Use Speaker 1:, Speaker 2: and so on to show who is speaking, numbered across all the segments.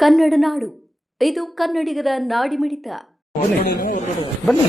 Speaker 1: ಕನ್ನಡ ನಾಡು, ಇದು ಕನ್ನಡಿಗರ ನಾಡಿಮಿಡಿತ.
Speaker 2: ಬನ್ನಿ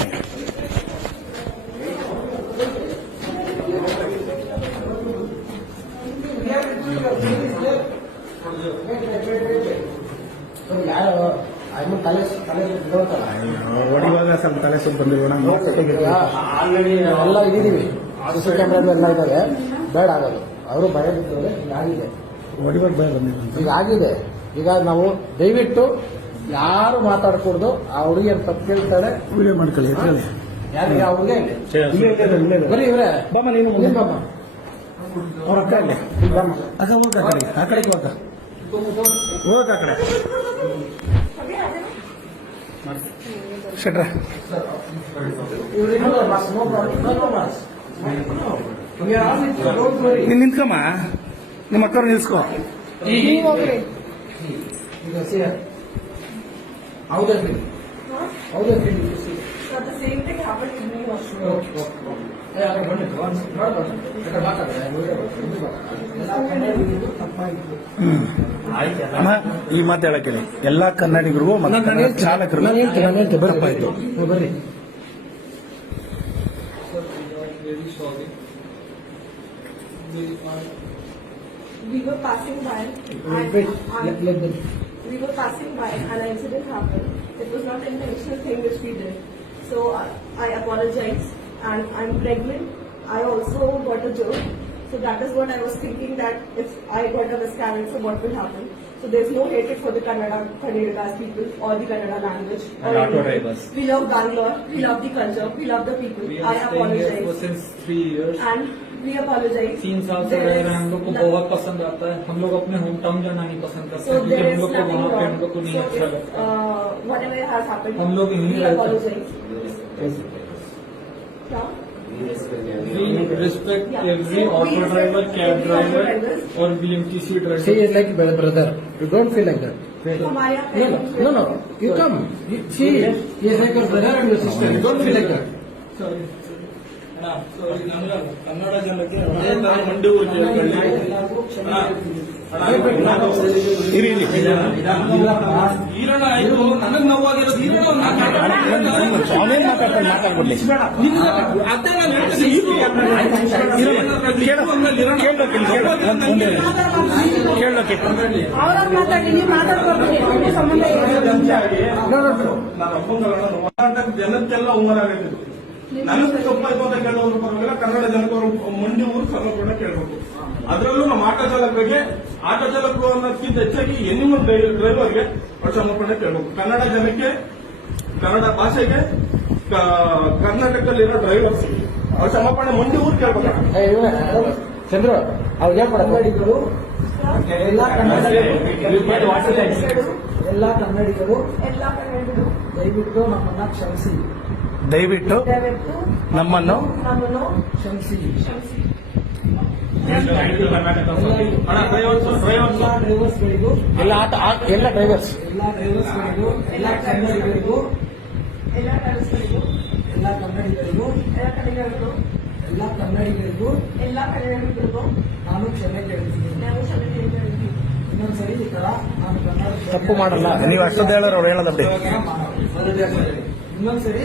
Speaker 2: ಹೊಡಿವಾಗ ಸ್ವಲ್ಪ ತಲೆ ಸ್ವಲ್ಪ ಬಂದಿರೋಣ. ಆಲ್ರೆಡಿ ಎಲ್ಲ ಇದ್ದೀವಿ, CC ಕ್ಯಾಮ್ರಾಗಳು ಎಲ್ಲ ಇದ್ದಾವೆ. ಬೇಡ ಆಗೋದು ಅವರು ಭಯ ಬಿದ್ದವ್ರೆ. ಹೀಗಾಗಿದೆ, ಹೊಡಿವಾಗ ಭಯ ಬಂದಿದೆ. ಹೀಗಾಗಿದೆ. ಈಗ ನಾವು ದಯವಿಟ್ಟು ಯಾರು ಮಾತಾಡಕೂಡ್ದು. ಆ ಹುಡುಗಿಯನ್ನು ತಪ್ಪು ಕೇಳ್ತಾಳೆ, ವಿಡಿಯೋ ಮಾಡ್ಕೊಳ್ಳಿ. ಯಾರಿಗೆ ಆ ಹುಡುಗ ಬರೀ ಇವ್ರೆ ಬಾಮ, ನೀನು ಮುಂದೆ ಬಾಮ. ಅವ್ರ ಅಕ್ಕ ಇಲ್ಲಿ ಬಾಮ. ಅಕ್ಕ ಹೋಗ, ಆ ಕಡೆಗೆ ಹೋಗ, ಹೋಗ ಆ ಕಡೆ. ಶೆಟ್ರ ನೀನ್ ನಿಂತ್ಕಮ್ಮ, ನಿಮ್ಮ ಅಕ್ಕವ್ರು ನಿಲ್ಸ್ಕೊ. ಈ ಮಾತು ಹೇಳಕ್ಕೆ ಎಲ್ಲಾ ಕನ್ನಡಿಗರಿಗೂ ಮತ್ತು ಚಾಲಕರಿಗೂ ತಪ್ಪಾಯ್ತು. ಬರ್ರಿ.
Speaker 3: We were passing by and an incident happened. It was not an intentional thing which we did. So I apologize, and I'm pregnant. I also got a joke. So that is what I was thinking, that if I got a miscarriage, so what will happen? So there's no hatred for the Kannada people or the Kannada language. We love Bangalore, we love the culture, we love the people. I apologize.
Speaker 4: Since 3 years.
Speaker 3: And we apologize.
Speaker 4: 3 साल से रह रहे हैं, हम लोग को बहुत पसंद आता है. हम लोग अपने होम टाउन जाना नहीं पसंद करते हैं, क्योंकि हम लोग को वहाँ पे हम लोग को नहीं अच्छा लगता.
Speaker 3: Whatever has happened,
Speaker 4: हम लोग यहीं
Speaker 3: we
Speaker 4: रहते
Speaker 3: apologize. क्या?
Speaker 4: We respect every auto driver, cab driver or BMTC driver.
Speaker 2: She is like brother. You don't feel like that. No. You come. She is like your brother and your sister. You don't feel like that.
Speaker 4: Sorry. Kannada ಜನಕ್ಕೆ ಅದೇ ತರ ಮಂಡಿ ಊರಿಗೆ ಈರಣ ಆಯ್ತು. ನನಗ್ ನೋವಾಗಿರೋದು ಈರಣ
Speaker 2: ಮಾತಾಡ್ಬಿಡ್ಲಿ.
Speaker 4: ಜನಕ್ಕೆಲ್ಲ ಉಮರ್ ಆಗತ್ತಿದ್ರು. ನನಗೆ ತಪ್ಪಾಯ್ತು ಅಂತ ಕೇಳೋರು ಪರವಾಗಿಲ್ಲ, ಕನ್ನಡ ಜನಕವರು ಮಂಡಿ ಊರು ಕನ್ನಡ ಕೇಳಬೇಕು. ಅದರಲ್ಲೂ ನಮ್ಮ ಆಟೋ ಚಾಲಕರು ಅನ್ನೋದಕ್ಕಿಂತ ಹೆಚ್ಚಾಗಿ ಎನಿಮಲ್ ಡ್ರೈವರ್ಗೆ ಕ್ಷಮಾಪಣೆ ಕೇಳಬೇಕು. ಕನ್ನಡ ಜನಕ್ಕೆ, ಕನ್ನಡ ಭಾಷೆಗೆ, ಕರ್ನಾಟಕದಲ್ಲಿರೋ ಡ್ರೈವರ್ಸ್ ಅವ್ರ ಕ್ಷಮಾಪಣೆ ಮಂಡಿ ಊರು ಕೇಳ್ಬೇಕು.
Speaker 2: ಚಂದ್ರು ಅವ್ರಿಗೆ ಕನ್ನಡಿಗರು, ಎಲ್ಲ ಕನ್ನಡಿಗರು ದಯವಿಟ್ಟು ನಮ್ಮನ್ನ ಕ್ಷಮಿಸಿ. ದಯವಿಟ್ಟು ನಮ್ಮನ್ನು ಕ್ಷಮಿಸಿ. ಡ್ರೈವರ್ಸ್ಗಳಿಗೂ, ಎಲ್ಲ ಡ್ರೈವರ್ಸ್ಗಳಿಗೂ, ಎಲ್ಲ ಕನ್ನಡಿಗರಿಗೂ, ನಾನು ಕ್ಷಮೆ ಕೇಳ್ತೀನಿ. ಇನ್ನೊಂದ್ಸರಿ ಈ ತರ ನಾನು ಕನ್ನಡ ತಪ್ಪು ಮಾಡಲ್ಲ. ನೀವು ಅಷ್ಟೊಂದು ಹೇಳೋರು ಅವ್ರು ಹೇಳೋದು ಬಿಡಿ. ಇನ್ನೊಂದು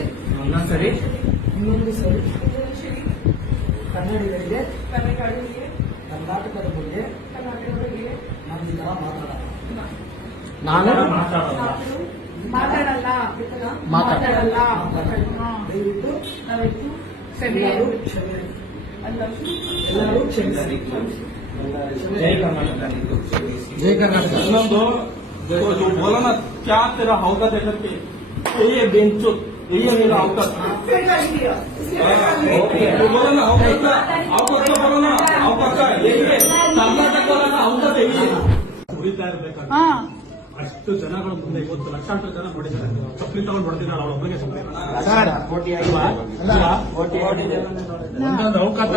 Speaker 2: ಸರಿ ಕನ್ನಡಿಗರಿಗೆ, ಕರ್ನಾಟಕದ ಬಗ್ಗೆ ನಾನು ಈ ತರ ಮಾತಾಡಲ್ಲ. ದಯವಿಟ್ಟು ಎಲ್ಲರೂ ಕ್ಷಮಿಸಿ. ಜೈ ಕರ್ನಾಟಕ.
Speaker 4: ಇನ್ನೊಂದು ಬೋಲನ ಕ್ಯಾ ತೆರ ಹೌದಾ ದೇಖಕ್ಕೆ ये बेंचो ये मेरा अवकाश बोला ना अवकाश बोला ना अवकाश ಹೇಗೆ ಕರ್ನಾಟಕ ಅವಕಾಶ ಹೇಗೆ ಉಳಿತಾ ಇರಬೇಕಾದ್ರೆ ಅಷ್ಟು ಜನಗಳ ಮುಂದೆ ಇವತ್ತು ಲಕ್ಷಾಂತರ ಜನ ನೋಡಿದ್ದಾರೆ. ಚಪ್ಪಲಿ ತಗೊಂಡು ಹೊಡೆದಿದ್ದಾರೆ, ಅವ್ರ ಒಬ್ಬರಿಗೆ ಒಂದೊಂದು ಅವಕಾಶ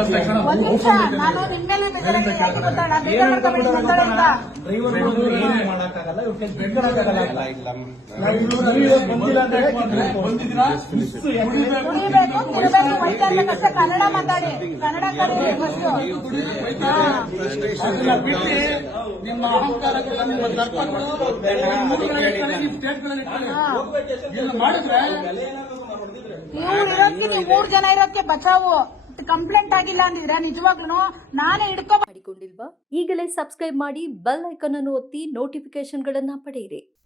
Speaker 4: ಮಾಡಕ್ಕಾಗಲ್ಲ.
Speaker 3: ಕನ್ನಡ ಮಾತಾಡಿ, ಕನ್ನಡ
Speaker 4: ನಿಮ್ಮ ಅಹಂಕಾರಕ್ಕೆ ನಿಮ್ಮ ದರ್ಪಗಳು
Speaker 5: ಇವ್ರು ಇರೋದಕ್ಕೆ ನೀವು 3 ಜನ ಇರೋದಕ್ಕೆ ಬಚಾವು ಕಂಪ್ಲೇಂಟ್ ಆಗಿಲ್ಲ ಅಂದಿದ್ರೆ ನಿಜವಾಗ್ಲೂ ನಾನೇ ಹಿಡ್ಕೊ
Speaker 1: ಮಾಡಿಕೊಂಡಿಲ್ವಾ? ಈಗಲೇ ಸಬ್ಸ್ಕ್ರೈಬ್ ಮಾಡಿ ಬೆಲ್ ಐಕಾನ್ ಅನ್ನು ಒತ್ತಿ ನೋಟಿಫಿಕೇಶನ್ಗಳನ್ನ ಪಡೆಯಿರಿ.